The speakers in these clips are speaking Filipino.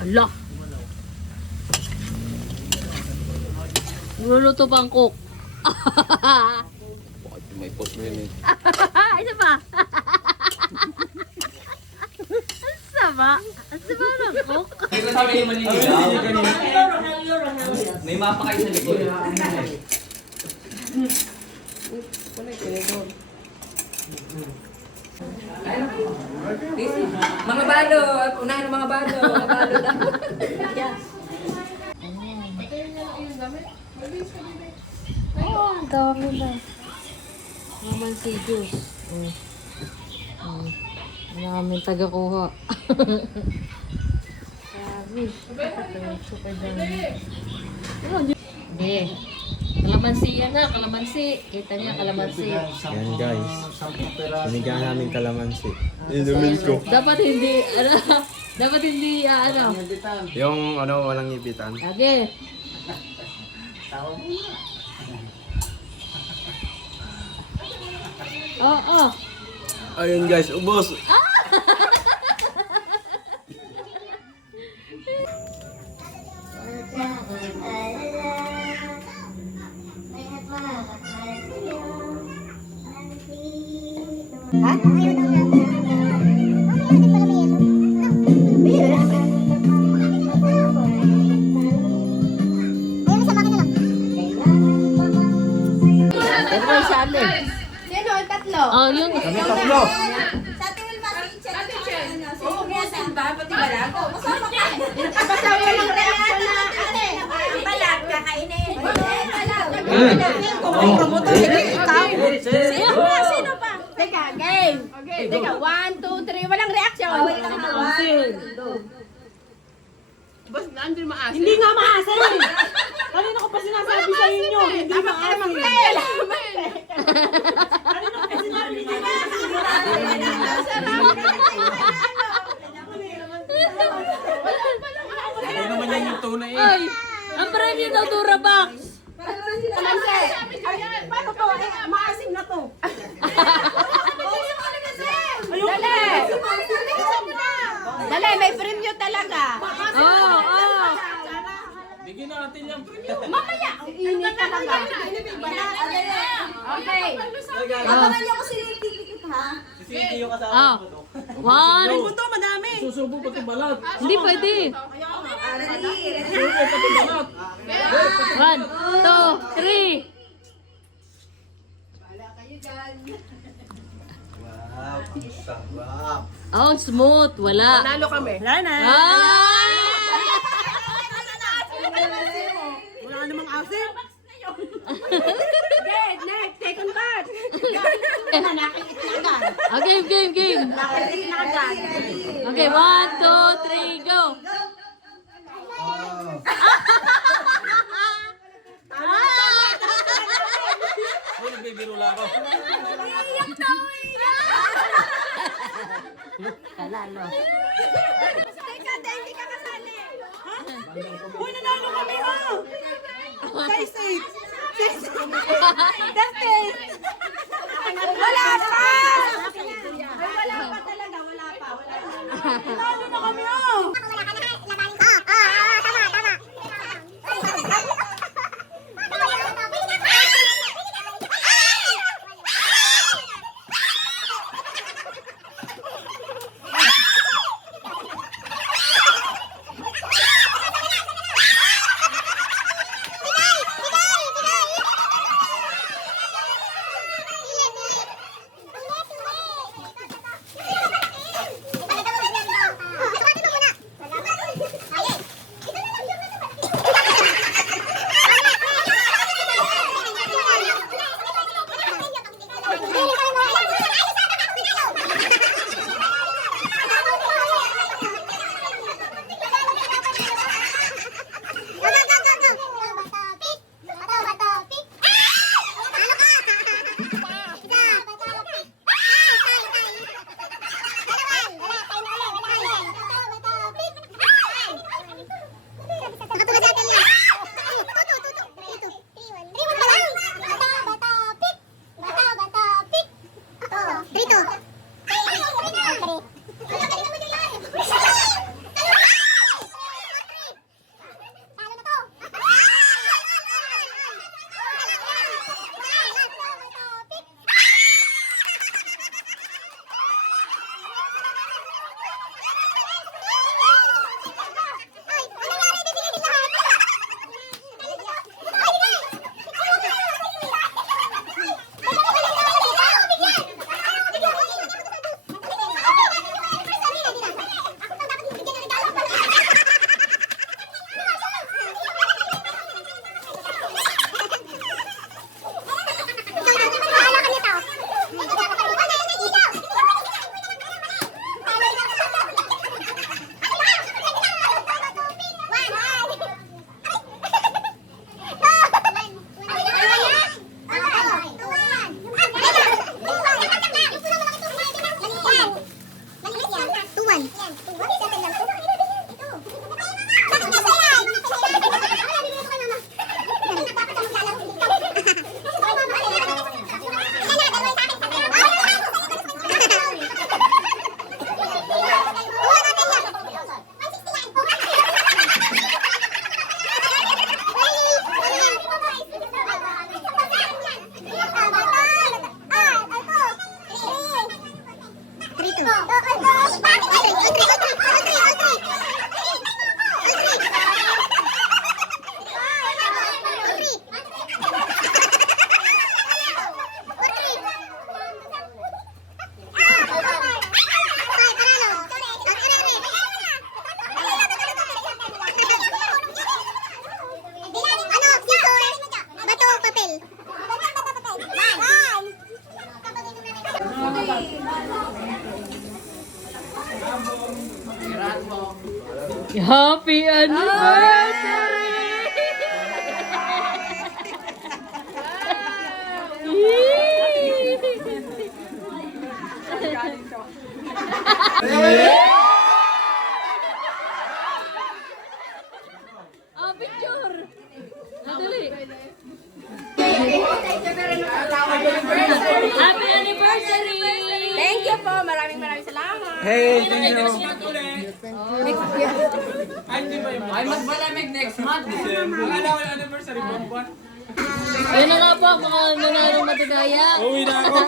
Ala. Niluluto pa ang cook. May post mo yun eh. Isa pa. Ang sama. Ang sama ng cook. Hindi ko sabi yung maninigaw. May mapa kayo sa likod. Mga balo, unahin ang mga balo. Mga balo daw. Oh, ang dami na. Naman si Diyos. Maraming taga-kuha. Sabi. Super dami. Hindi. Kalamansi yan na, kalamansi. Kita niya, kalamansi. Yan guys. Binigyan namin kalamansi. Inumin ko. Dapat hindi, dapat hindi, Yung walang ibitan. Okay. Oo. Ayun guys, ubos. Ito ba yung sali? Sino? Ang tatlo? Oh, yung... Kami tatlo. Sa tingin ba si Chen? Ubusin ba? Pati balag? Masama ka. Basta walang reaction na ate. Ang balag, kakainin. Kung may promotor, sige ikaw. Sino pa? Teka, game. Teka, 1, 2, 3. Walang reaction. Wait lang na. Hindi nga maasin eh. Kanina ko pa sinasabi sa inyo, hindi maasin. Kanina ko pa sinabi hindi maasin. Ano naman yan yung tunay eh. Ay! Ang premyo daw Durabox! Paano to? Maasim na to. Dali, may premyo talaga. Oo, oo. Bigyan natin yung premium. Mamaya, ang init talaga. Okay. Abangan niyo ko si Titikit ha. Sisiti yung kasama Oh. mo. One. Ito, madami. Susubo pati balat. Hindi pwede. Susubo pati balat. 1, 2, 3. Wow, sarap. Oh, smooth. Wala. Nalo kami. Wala na. Ah! Wala namang asim. Next, second part. Okay, game. Okay, 1, 2, 3, go. Oh, nagbibiro lang ako. Kalalo. Teka, hindi ka kasali. Uy, nanalo kami ha. Size 8. Wala pa! Wala pa talaga, wala pa. Nanalo na kami ha. Happy anniversary! Ah, picture! Madali! Happy anniversary! Thank you po. Maraming salamat. Hey, thank you. Ay, magmalamig next month. Yun na nga po ang mga nanarong matigaya. Uwi na ako.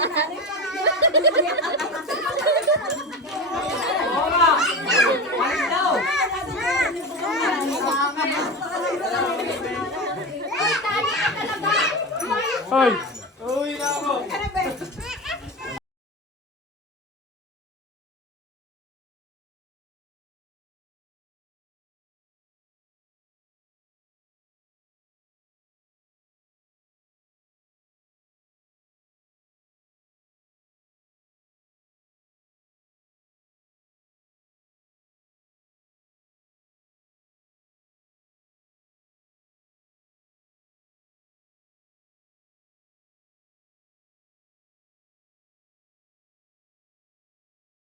Hoy!